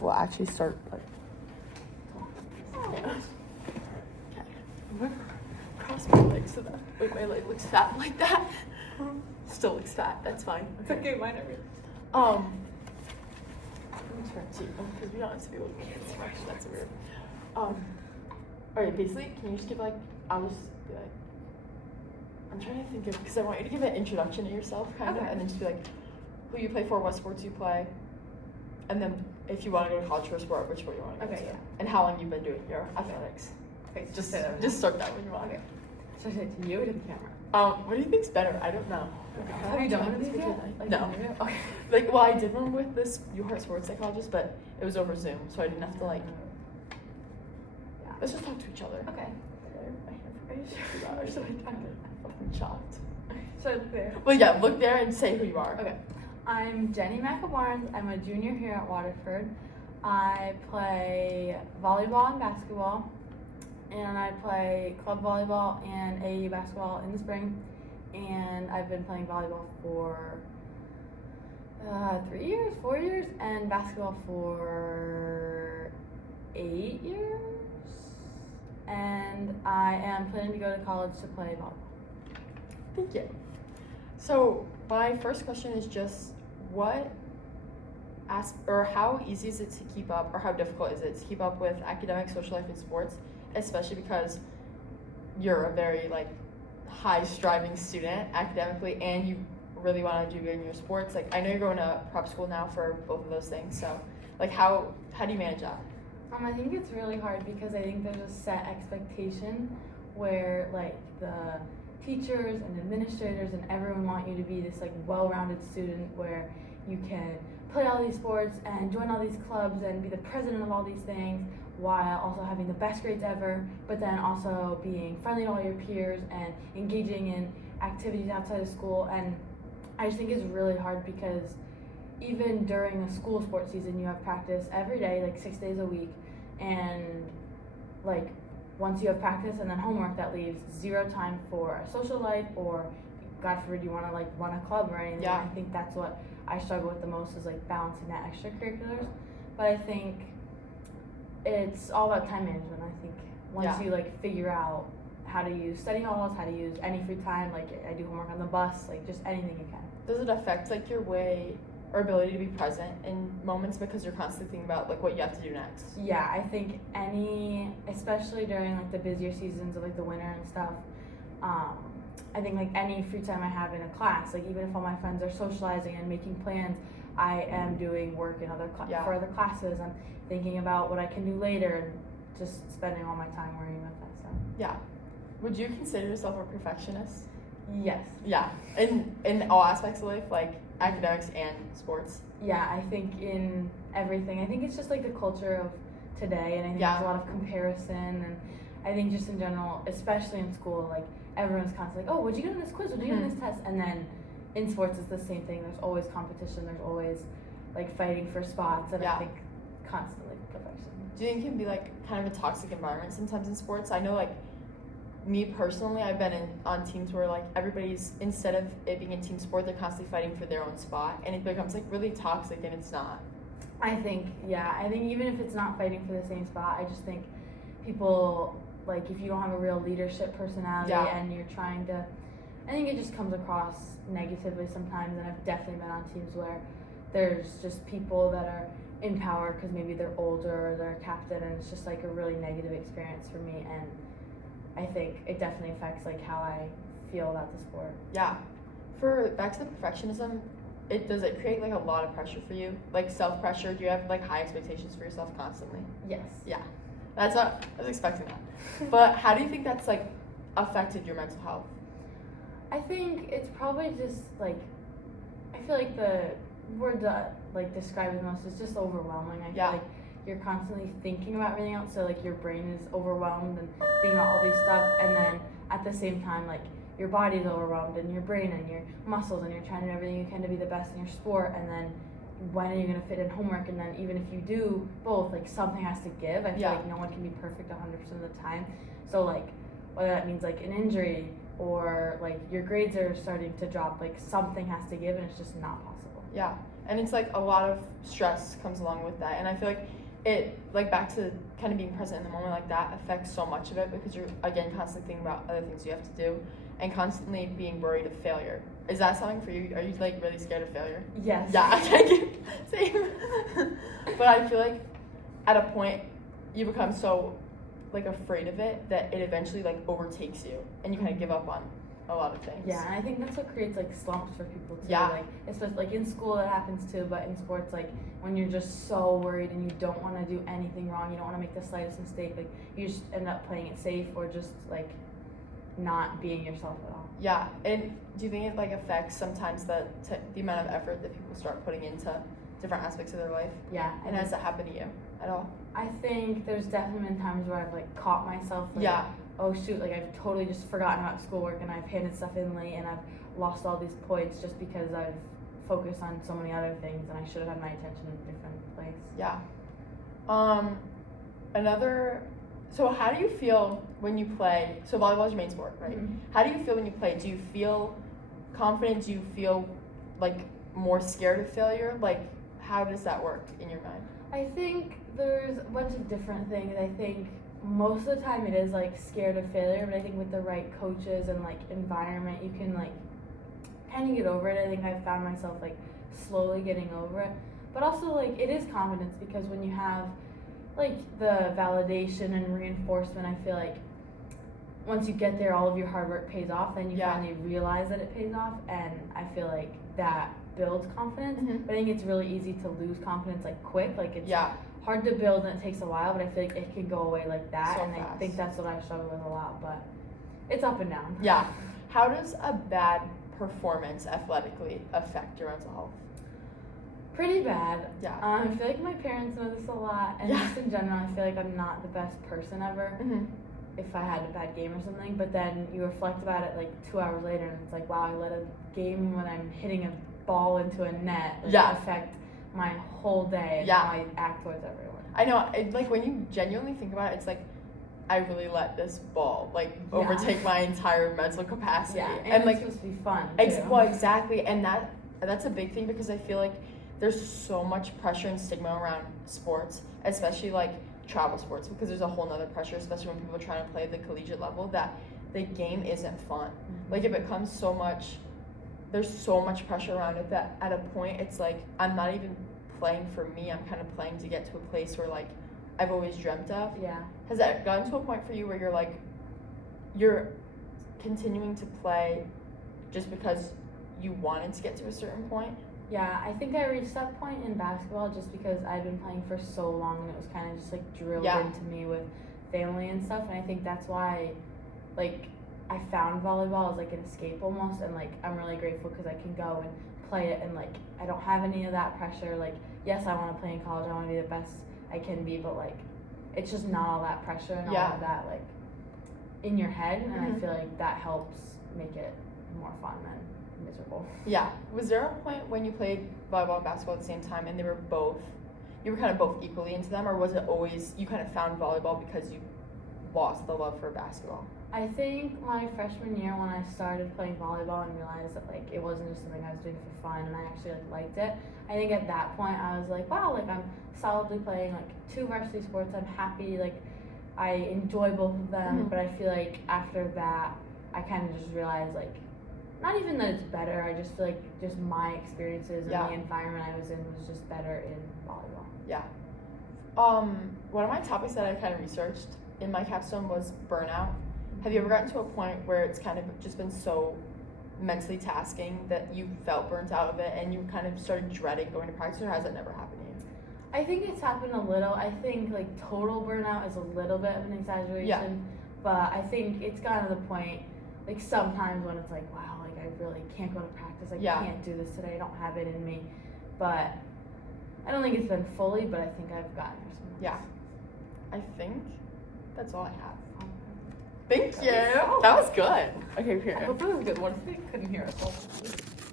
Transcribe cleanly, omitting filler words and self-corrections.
we'll actually start like. Yeah. Okay. I'm gonna cross my legs so that my leg looks fat like that. Still looks fat. That's fine. It's okay, mine are good. Let me turn to you because we don't have to be looking at this direction. That's weird. Alright, basically, can you just give I'll just be like, I'm trying to think of, because I want you to give an introduction to yourself, kind of, and then just be like, who you play for, what sports you play, and then if you want to go to college for a sport, which sport you want to go to, and how long you've been doing your athletics. Okay, just say that. Just start that when you want. Okay. Should I say it to you or to the camera? What do you think's better? I don't know. Okay. Have you done one of these yet? No. Okay. Well, I did one with this UHeart sports psychologist, but it was over Zoom, so I didn't have to let's just talk to each other. Okay. Are you sure? Should I talk? I'm fucking shocked. Should I look there? Well, yeah, look there and say who you are. Okay. I'm Jennie Barnes. I'm a junior here at Waterford. I play volleyball and basketball, and I play club volleyball and AAU basketball in the spring. And I've been playing volleyball for 4 years, and basketball for 8 years. And I am planning to go to college to play volleyball. Thank you. So my first question is just how easy is it to keep up, or how difficult is it to keep up with academic, social life, and sports, especially because you're a very high-striving student academically, and you really want to do good in your sports. I know you're going to prep school now for both of those things. So how do you manage that? I think it's really hard because I think there's a set expectation where the teachers and administrators and everyone want you to be this well-rounded student where you can play all these sports and join all these clubs and be the president of all these things while also having the best grades ever, but then also being friendly to all your peers and engaging in activities outside of school. And I just think it's really hard because even during the school sports season, you have practice every day, 6 days a week, and once you have practice and then homework, that leaves zero time for a social life, or God forbid you want to run a club or anything. Yeah. I think that's what I struggle with the most is balancing that extracurriculars. But I think it's all about time management. I think once you figure out how to use study halls, how to use any free time, I do homework on the bus, just anything you can. Does it affect your way or ability to be present in moments because you're constantly thinking about what you have to do next? Yeah, I think especially during the busier seasons of the winter and stuff, I think any free time I have in a class, even if all my friends are socializing and making plans, I am doing work in for other classes. I'm thinking about what I can do later and just spending all my time worrying about that stuff. Yeah. Would you consider yourself a perfectionist? Yes. Yeah. In all aspects of life, academics and sports? Yeah, I think in everything. I think it's just the culture of today, and I think there's a lot of comparison, and I think just in general, especially in school, everyone's constantly oh, what'd you get on this quiz? What'd you get on this test? And then in sports, it's the same thing. There's always competition. There's always fighting for spots, and I think constantly perfection. Do you think it can be kind of a toxic environment sometimes in sports? I know me personally, I've been on teams where everybody's, instead of it being a team sport, they're constantly fighting for their own spot, and it becomes really toxic, and it's not. I think even if it's not fighting for the same spot, I just think people if you don't have a real leadership personality and you're trying to, I think it just comes across negatively sometimes. And I've definitely been on teams where there's just people that are in power because maybe they're older or they're a captain, and it's just a really negative experience for me. And I think it definitely affects how I feel about the sport. Yeah. Back to the perfectionism, does it create a lot of pressure for you? Self pressure? Do you have high expectations for yourself constantly? Yes. Yeah. I was expecting that. But how do you think that's affected your mental health? I think it's probably just I feel the word that describes it most is just overwhelming. I feel you're constantly thinking about everything else, so your brain is overwhelmed and thinking about all these stuff, and then at the same time your body's overwhelmed and your brain and your muscles, and you're trying to do everything you can to be the best in your sport, and then when are you going to fit in homework? And then even if you do both, something has to give. I feel no one can be perfect 100% of the time, so whether that means an injury or your grades are starting to drop, something has to give, and it's just not possible. Yeah. and it's like a lot of stress comes along with that, and I feel like it, like, back to kind of being present in the moment, like that affects so much of it because you're, again, constantly thinking about other things you have to do and constantly being worried of failure. Is that something for you? Are you like really scared of failure? Yes. Yeah, same. But I feel like at a point you become so like afraid of it that it eventually like overtakes you and you kind of give up on a lot of things. Yeah, and I think that's what creates like slumps for people too. Yeah. Like especially like in school it happens too, but in sports, like when you're just so worried and you don't want to do anything wrong, you don't want to make the slightest mistake, like you just end up playing it safe or just like not being yourself at all. Yeah, and do you think it like affects sometimes the amount of effort that people start putting into different aspects of their life? Yeah. And has that happened to you at all? I think there's definitely been times where I've like caught myself like, yeah. oh shoot, like I've totally just forgotten about schoolwork and I've handed stuff in late and I've lost all these points just because I've focused on so many other things and I should have had my attention in a different place. Yeah. So how do you feel when you play? So volleyball is your main sport, right? Mm-hmm. How do you feel when you play? Do you feel confident? Do you feel like more scared of failure? Like, how does that work in your mind? I think there's a bunch of different things. I think most of the time it is like scared of failure, but I think with the right coaches and like environment, you can like kind of get over it. I think I've found myself like slowly getting over it, but also like it is confidence because when you have like the validation and reinforcement, I feel like once you get there, all of your hard work pays off. Then you finally realize that it pays off, and I feel like that builds confidence. Mm-hmm. But I think it's really easy to lose confidence like quick. Like it's hard to build and it takes a while, but I feel like it can go away like that. So and fast. I think that's what I struggle with a lot, but it's up and down. Yeah. How does a bad performance athletically affect your mental health? Pretty bad. Yeah. I feel like my parents know this a lot, and just in general, I feel like I'm not the best person ever. Mm-hmm. If I had a bad game or something, but then you reflect about it like 2 hours later, and it's like, wow, I let a game when I'm hitting a ball into a net affect my whole day and how I act towards everyone. I know. It, like when you genuinely think about it, it's like I really let this ball like overtake my entire mental capacity. Yeah, and like it's supposed to be fun. Well, exactly, and that's a big thing because I feel like there's so much pressure and stigma around sports, especially like travel sports, because there's a whole nother pressure, especially when people are trying to play at the collegiate level, that the game isn't fun. Mm-hmm. Like it becomes so much, there's so much pressure around it that at a point it's like I'm not even playing for me, I'm kind of playing to get to a place where like I've always dreamt of. Yeah. Has that gotten to a point for you where you're like, you're continuing to play just because you wanted to get to a certain point? Yeah, I think I reached that point in basketball just because I'd been playing for so long and it was kind of just like drilled into me with family and stuff, and I think that's why like I found volleyball as like an escape almost, and like I'm really grateful because I can go and play it and like I don't have any of that pressure. Like yes, I want to play in college, I want to be the best I can be, but like it's just not all that pressure and all of that like in your head, and I feel like that helps make it more fun than miserable. Yeah. Was there a point when you played volleyball and basketball at the same time and you were kind of both equally into them, or was it always you kind of found volleyball because you lost the love for basketball? I think my freshman year when I started playing volleyball and realized that like it wasn't just something I was doing for fun and I actually like liked it, I think at that point I was like, wow, like I'm solidly playing like 2 varsity sports, I'm happy, like I enjoy both of them, but I feel like after that I kind of just realized like not even that it's better, I just feel like just my experiences and the environment I was in was just better in volleyball. Yeah. One of my topics that I kind of researched in my capstone was burnout. Have you ever gotten to a point where it's kind of just been so mentally tasking that you felt burnt out of it and you kind of started dreading going to practice, or has that never happened to you? I think it's happened a little. I think like total burnout is a little bit of an exaggeration, but I think it's gotten to the point like sometimes when it's like, wow, like I really can't go to practice, I can't do this today, I don't have it in me, but I don't think it's been fully, but I think I've gotten there sometimes. Yeah. I think that's all I have. Thank you. That was good. Okay, here. I hope it was good. What if they couldn't hear us?